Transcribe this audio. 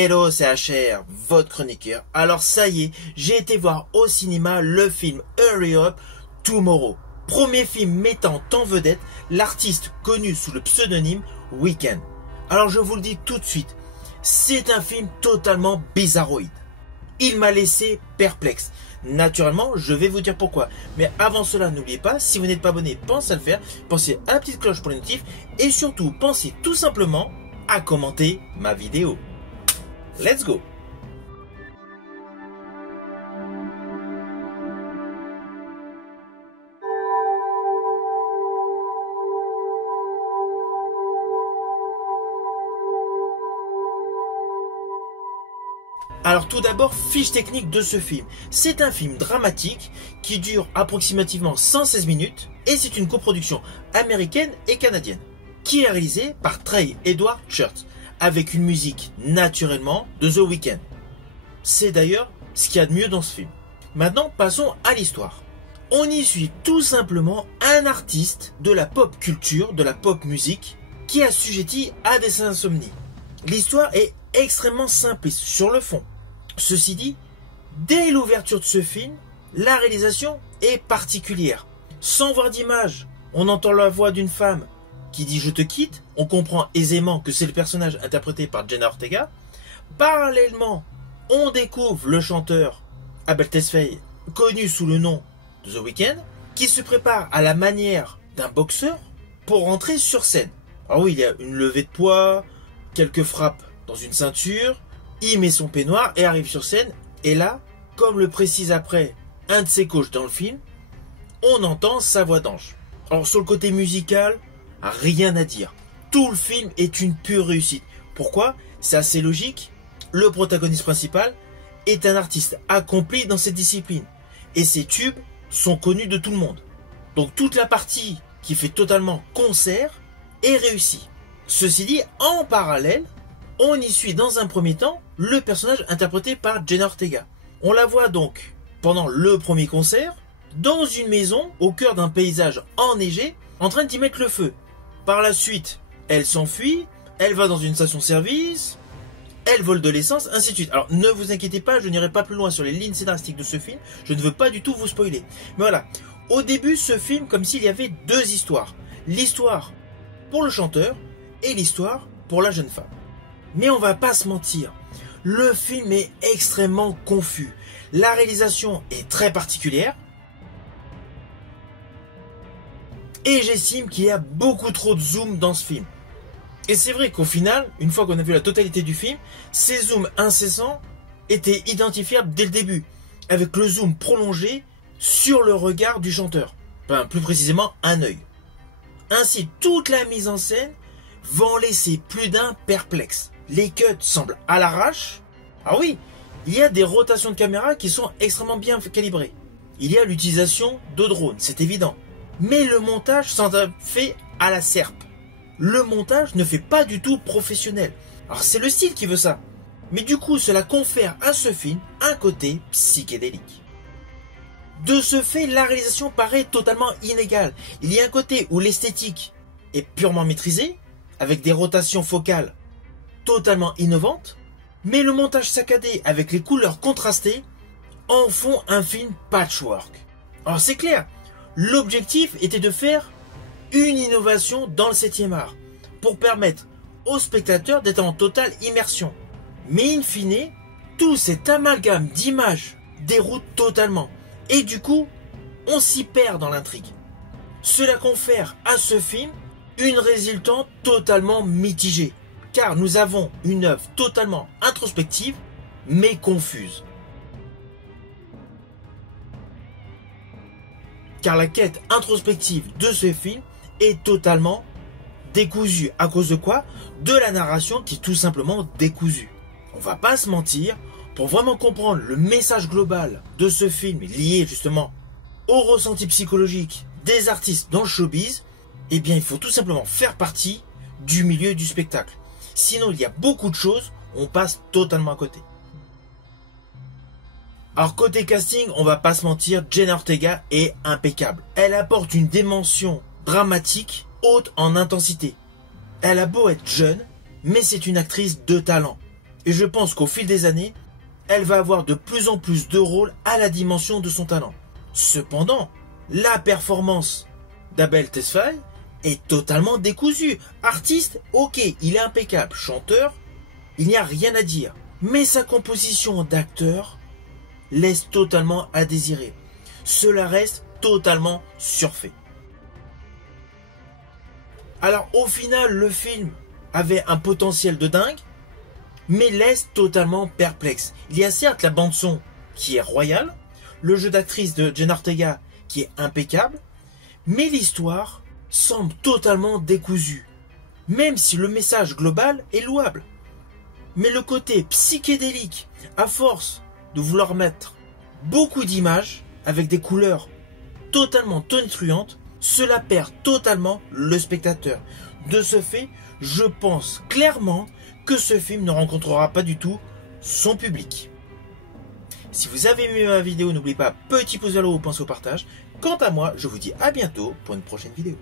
Hello, c'est HR, votre chroniqueur. Alors ça y est, j'ai été voir au cinéma le film Hurry Up Tomorrow. Premier film mettant en vedette l'artiste connu sous le pseudonyme Weeknd. Alors je vous le dis tout de suite, c'est un film totalement bizarroïde. Il m'a laissé perplexe. Naturellement, je vais vous dire pourquoi. Mais avant cela, n'oubliez pas, si vous n'êtes pas abonné, pensez à le faire. Pensez à la petite cloche pour les notifs. Et surtout, pensez tout simplement à commenter ma vidéo. Let's go! Alors tout d'abord, fiche technique de ce film. C'est un film dramatique qui dure approximativement 116 minutes et c'est une coproduction américaine et canadienne qui est réalisée par Trey Edward Shurts avec une musique naturellement de The Weeknd. C'est d'ailleurs ce qu'il y a de mieux dans ce film. Maintenant, passons à l'histoire. On y suit tout simplement un artiste de la pop culture, de la pop musique qui est assujetti à des insomnies. L'histoire est extrêmement simpliste sur le fond. Ceci dit, dès l'ouverture de ce film, la réalisation est particulière. Sans voir d'image, on entend la voix d'une femme qui dit « je te quitte », on comprend aisément que c'est le personnage interprété par Jenna Ortega. Parallèlement, on découvre le chanteur Abel Tesfaye, connu sous le nom de The Weeknd, qui se prépare à la manière d'un boxeur pour rentrer sur scène. Alors oui, il y a une levée de poids, quelques frappes dans une ceinture, il met son peignoir et arrive sur scène, et là, comme le précise après un de ses coachs dans le film, on entend sa voix d'ange. Alors sur le côté musical, rien à dire. Tout le film est une pure réussite. Pourquoi? C'est assez logique. Le protagoniste principal est un artiste accompli dans cette discipline, et ses tubes sont connus de tout le monde. Donc toute la partie qui fait totalement concert est réussie. Ceci dit, en parallèle, on y suit dans un premier temps le personnage interprété par Jenna Ortega. On la voit donc pendant le premier concert dans une maison au cœur d'un paysage enneigé en train d'y mettre le feu. Par la suite, elle s'enfuit, elle va dans une station-service, elle vole de l'essence, ainsi de suite. Alors ne vous inquiétez pas, je n'irai pas plus loin sur les lignes scénaristiques de ce film, je ne veux pas du tout vous spoiler. Mais voilà, au début ce film comme s'il y avait deux histoires. L'histoire pour le chanteur et l'histoire pour la jeune femme. Mais on va pas se mentir, le film est extrêmement confus. La réalisation est très particulière. Et j'estime qu'il y a beaucoup trop de zoom dans ce film. Et c'est vrai qu'au final, une fois qu'on a vu la totalité du film, ces zooms incessants étaient identifiables dès le début, avec le zoom prolongé sur le regard du chanteur. Enfin, plus précisément, un œil. Ainsi, toute la mise en scène va en laisser plus d'un perplexe. Les cuts semblent à l'arrache. Ah oui, il y a des rotations de caméra qui sont extrêmement bien calibrées. Il y a l'utilisation de drones, c'est évident. Mais le montage s'en fait à la serpe. Le montage ne fait pas du tout professionnel. Alors c'est le style qui veut ça. Mais du coup, cela confère à ce film un côté psychédélique. De ce fait, la réalisation paraît totalement inégale. Il y a un côté où l'esthétique est purement maîtrisée, avec des rotations focales totalement innovantes, mais le montage saccadé avec les couleurs contrastées en font un film patchwork. Alors c'est clair, l'objectif était de faire une innovation dans le 7e art, pour permettre aux spectateurs d'être en totale immersion. Mais in fine, tout cet amalgame d'images déroute totalement, et du coup, on s'y perd dans l'intrigue. Cela confère à ce film une résultante totalement mitigée, car nous avons une œuvre totalement introspective, mais confuse. Car la quête introspective de ce film est totalement décousue. À cause de quoi? De la narration qui est tout simplement décousue. On va pas se mentir, pour vraiment comprendre le message global de ce film lié justement au ressenti psychologique des artistes dans le showbiz, eh bien il faut tout simplement faire partie du milieu du spectacle. Sinon il y a beaucoup de choses, on passe totalement à côté. Alors côté casting, on va pas se mentir, Jenna Ortega est impeccable. Elle apporte une dimension dramatique haute en intensité. Elle a beau être jeune, mais c'est une actrice de talent. Et je pense qu'au fil des années, elle va avoir de plus en plus de rôles à la dimension de son talent. Cependant, la performance d'Abel Tesfaye est totalement décousue. Artiste, ok, il est impeccable. Chanteur, il n'y a rien à dire. Mais sa composition d'acteur laisse totalement à désirer. Cela reste totalement surfait. Alors au final, le film avait un potentiel de dingue, mais laisse totalement perplexe. Il y a certes la bande-son qui est royale, le jeu d'actrice de Jenna Ortega qui est impeccable, mais l'histoire semble totalement décousue, même si le message global est louable. Mais le côté psychédélique, à force de vouloir mettre beaucoup d'images avec des couleurs totalement tonitruantes, cela perd totalement le spectateur. De ce fait, je pense clairement que ce film ne rencontrera pas du tout son public. Si vous avez aimé ma vidéo, n'oubliez pas, petit pouce vers le haut, pensez au partage. Quant à moi, je vous dis à bientôt pour une prochaine vidéo.